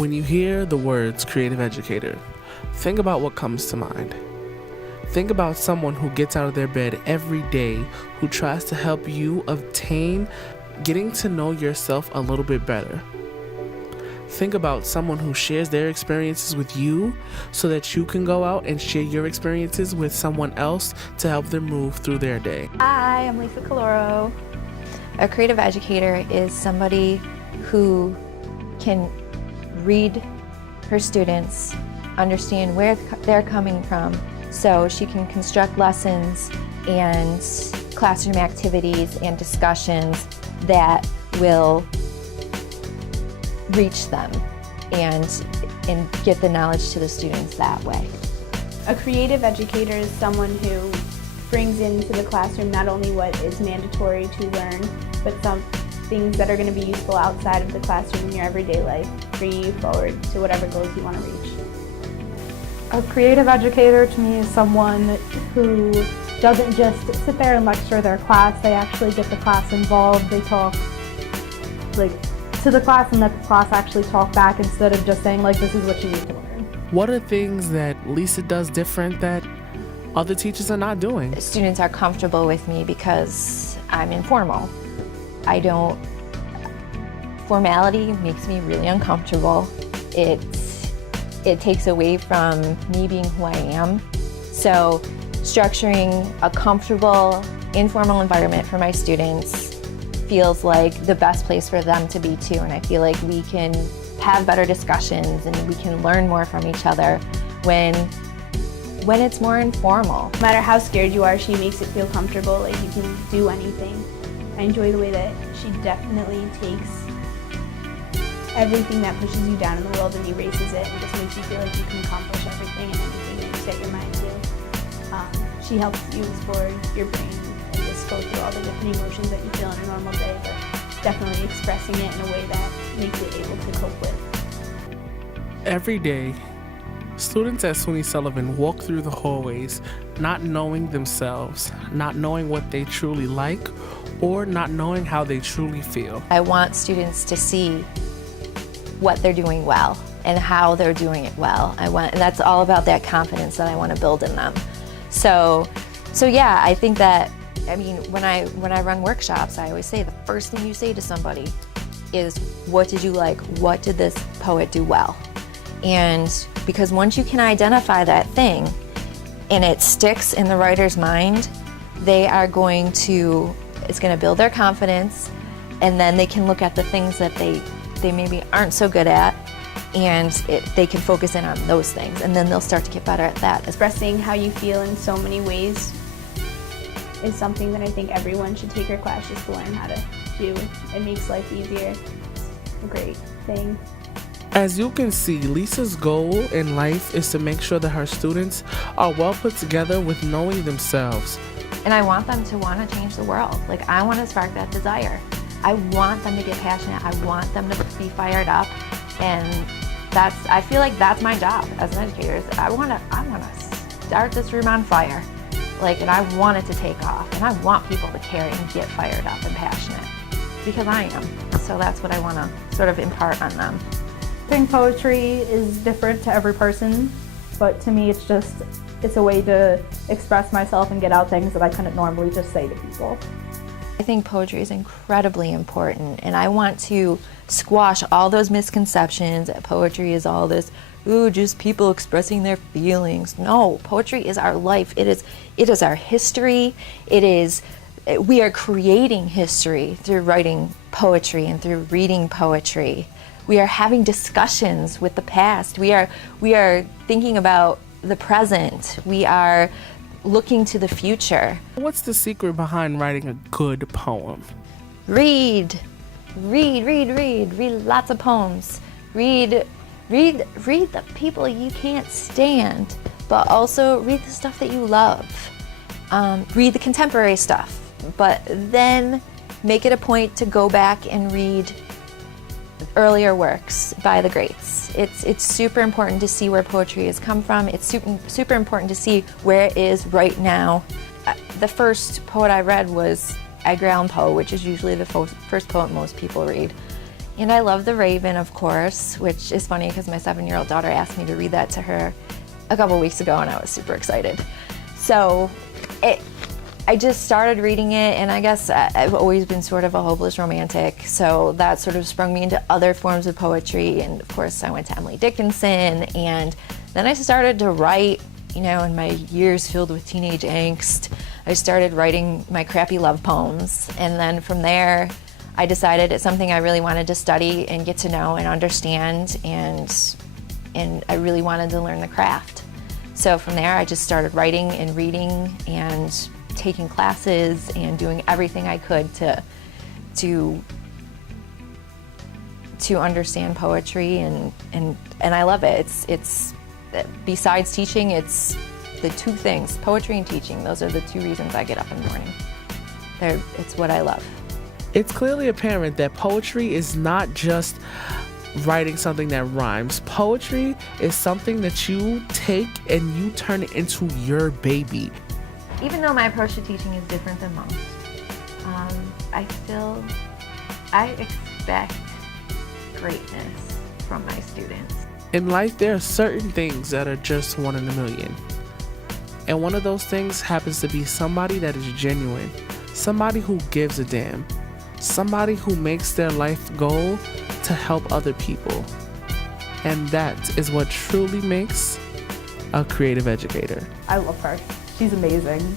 When you hear the words creative educator, think about what comes to mind. Think about someone who gets out of their bed every day, who tries to help you obtain getting to know yourself a little bit better. Think about someone who shares their experiences with you so that you can go out and share your experiences with someone else to help them move through their day. Hi, I'm Lisa Caloro. A creative educator is somebody who can read her students, understand where they're coming from, so she can construct lessons and classroom activities and discussions that will reach them and get the knowledge to the students that way. A creative educator is someone who brings into the classroom not only what is mandatory to learn, but some things that are going to be useful outside of the classroom in your everyday life, bringing you forward to whatever goals you want to reach. A creative educator to me is someone who doesn't just sit there and lecture their class. They actually get the class involved. They talk to the class and let the class actually talk back instead of just saying this is what you need to learn. What are things that Lisa does different that other teachers are not doing? Students are comfortable with me because I'm informal. Formality makes me really uncomfortable. It takes away from me being who I am. So structuring a comfortable, informal environment for my students feels like the best place for them to be too, and I feel like we can have better discussions and we can learn more from each other when it's more informal. No matter how scared you are, she makes it feel comfortable, like you can do anything. I enjoy the way that she definitely takes everything that pushes you down in the world and erases it and just makes you feel like you can accomplish everything and anything that you set your mind to. She helps you explore your brain and just go through all the different emotions that you feel in a normal day, but definitely expressing it in a way that makes it able to cope with. Every day, students at SUNY Sullivan walk through the hallways not knowing themselves, not knowing what they truly like, or not knowing how they truly feel. I want students to see what they're doing well and how they're doing it well. And that's all about that confidence that I want to build in them. So yeah, I think that, when I run workshops, I always say the first thing you say to somebody is, what did you like? What did this poet do well? And because once you can identify that thing and it sticks in the writer's mind, it's going to build their confidence, and then they can look at the things that they maybe aren't so good at, and they can focus in on those things, and then they'll start to get better at that. Expressing how you feel in so many ways is something that I think everyone should take her class just to learn how to do. It makes life easier. It's a great thing. As you can see, Lisa's goal in life is to make sure that her students are well put together with knowing themselves. And I want them to want to change the world. I want to spark that desire. I want them to get passionate. I want them to be fired up. And I feel like that's my job as an educator. I want to start this room on fire. And I want it to take off. And I want people to care and get fired up and passionate, because I am. So that's what I want to sort of impart on them. I think poetry is different to every person, but to me it's a way to express myself and get out things that I couldn't normally just say to people. I think poetry is incredibly important, and I want to squash all those misconceptions that poetry is all this, just people expressing their feelings. No, poetry is our life. It is our history. We are creating history through writing poetry and through reading poetry. We are having discussions with the past. We are thinking about the present. We are looking to the future. What's the secret behind writing a good poem? Read lots of poems. Read the people you can't stand, but also read the stuff that you love. Read the contemporary stuff, but then make it a point to go back and read earlier works by the greats. It's super important to see where poetry has come from. It's super important to see where it is right now. The first poet I read was Edgar Allan Poe, which is usually the first poet most people read. And I love The Raven, of course, which is funny because my 7-year-old daughter asked me to read that to her a couple weeks ago, and I was super excited. So I just started reading it, and I guess I've always been sort of a hopeless romantic, so that sort of sprung me into other forms of poetry. And of course I went to Emily Dickinson, and then I started to write, you know, in my years filled with teenage angst. I started writing my crappy love poems, and then from there I decided it's something I really wanted to study and get to know and understand, and I really wanted to learn the craft. So from there I just started writing and reading and taking classes and doing everything I could to understand poetry, and I love it. It's besides teaching, it's the two things, poetry and teaching. Those are the two reasons I get up in the morning. It's what I love. It's clearly apparent that poetry is not just writing something that rhymes. Poetry is something that you take and you turn it into your baby. Even though my approach to teaching is different than most, I expect greatness from my students. In life, there are certain things that are just one in a million. And one of those things happens to be somebody that is genuine, somebody who gives a damn, somebody who makes their life goal to help other people. And that is what truly makes a creative educator. I love her. She's amazing.